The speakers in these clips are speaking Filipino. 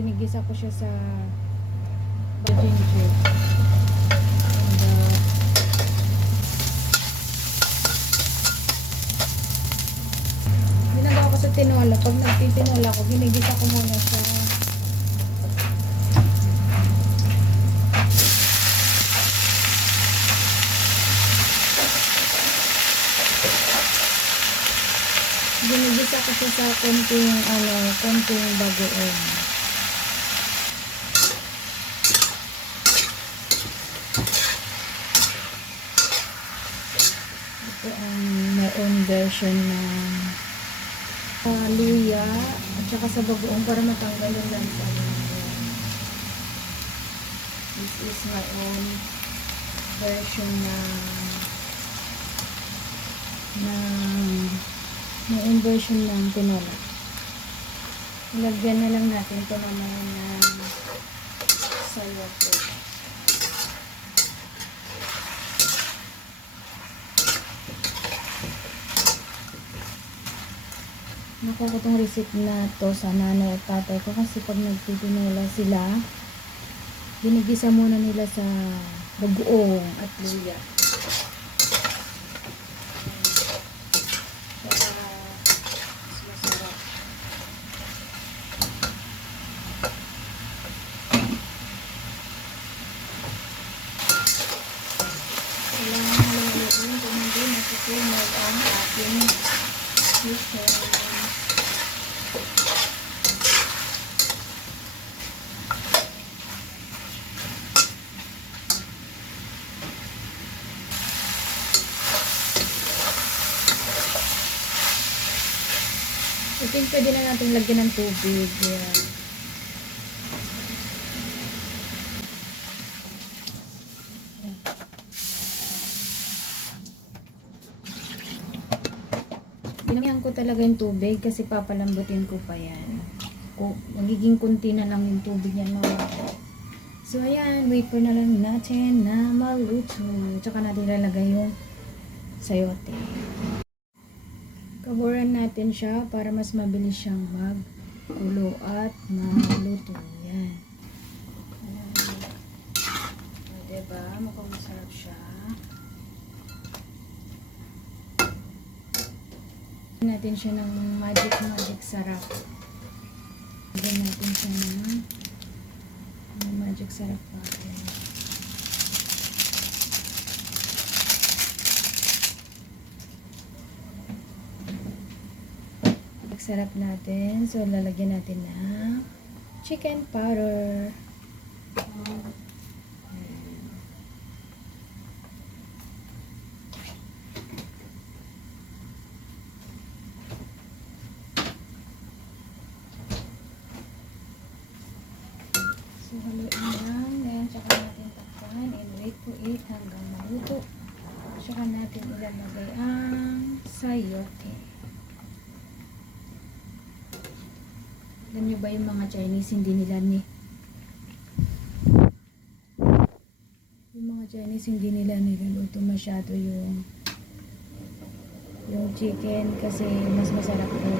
ginigisa ko siya sa ginger. And, ginagawa ko sa tinola. Pag nagtitinola ko, ginigisa ko muna siya. Ginigisa ko siya sa konting bagoong. Ito ang my own version ng luya at saka sa bagoong para matanggal yung lansa. This is my own version ng tinola. Ilagyan na lang natin ito naman ng sayote. Nakuha ko itong recipe na to sa nanay at tatay ko kasi pag nagtitinola sila, ginigisa muna nila sa bagoong at luya. Kailangan haluin kung hindi masusunog ang ating chicken. I think pwede na natin lagyan ng tubig. Yan. Binamihan ko talaga yung tubig kasi papalambutin ko pa yan. Magiging kunti na lang yung tubig yan. So ayan, wait for na lang natin na maluto. Tsaka natin ilalagay yung sayote. Kaburan natin siya para mas mabilis siyang magkulo at maluto. Yan. Diba? Mukhang masarap siya. Natin siya ng magic sarap. Lagyan natin siya ng magic sarap pa. Magic sarap natin. So, lalagyan natin ng chicken powder. So, haluin lang. Ngayon, tsaka natin takpan and wait for it hanggang maluto. Tsaka natin ilalagay ang sayote. Alam nyo ba yung mga Chinese, yung mga Chinese, hindi nila nilaluto masyado yung chicken kasi mas masarap po.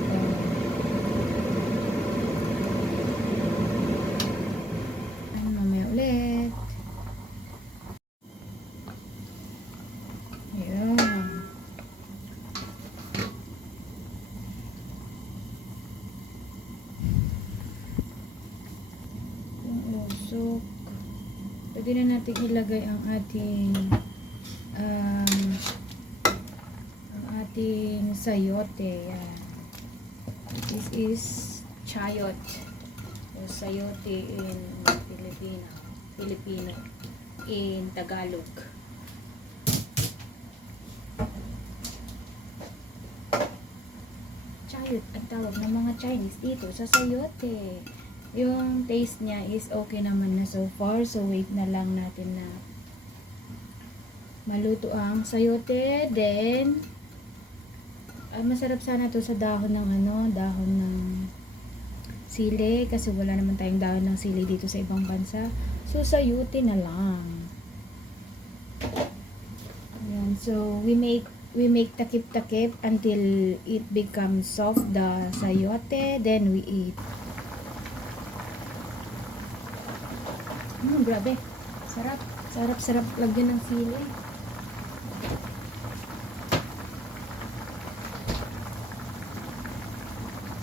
So, pwede na natin ilagay ang ating sayote. Yan. This is chayot o sayote in Filipino in Tagalog. Chayot ang tawag ng mga Chinese dito sa sayote. Yung taste niya is okay naman na so far. So, wait na lang natin na maluto ang sayote. Then, masarap sana to sa dahon ng dahon ng sili. Kasi wala naman tayong dahon ng sili dito sa ibang bansa. So, sayote na lang. Ayan. So, we make takip-takip until it becomes soft, the sayote. Then, we eat. Grabe. Sarap. Sarap lagyan ng sili.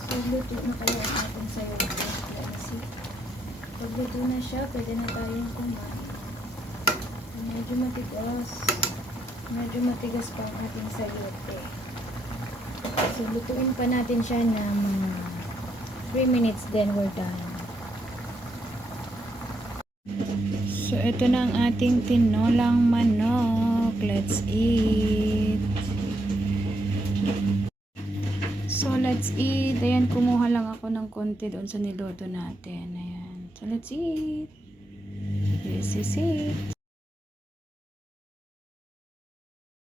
So, luto na kaya natin sa iyo. Pag luto na siya, pwede na tayong kumain. Medyo matigas. Medyo matigas pa ang ating sayote. So, lutuin pa natin siya ng mga 3 minutes, then we're done. So, ito na ang ating tinolang manok. Let's eat. So, let's eat. Ayan, kumuha lang ako ng konti doon sa niluto natin. Ayan. So, let's eat. This is it.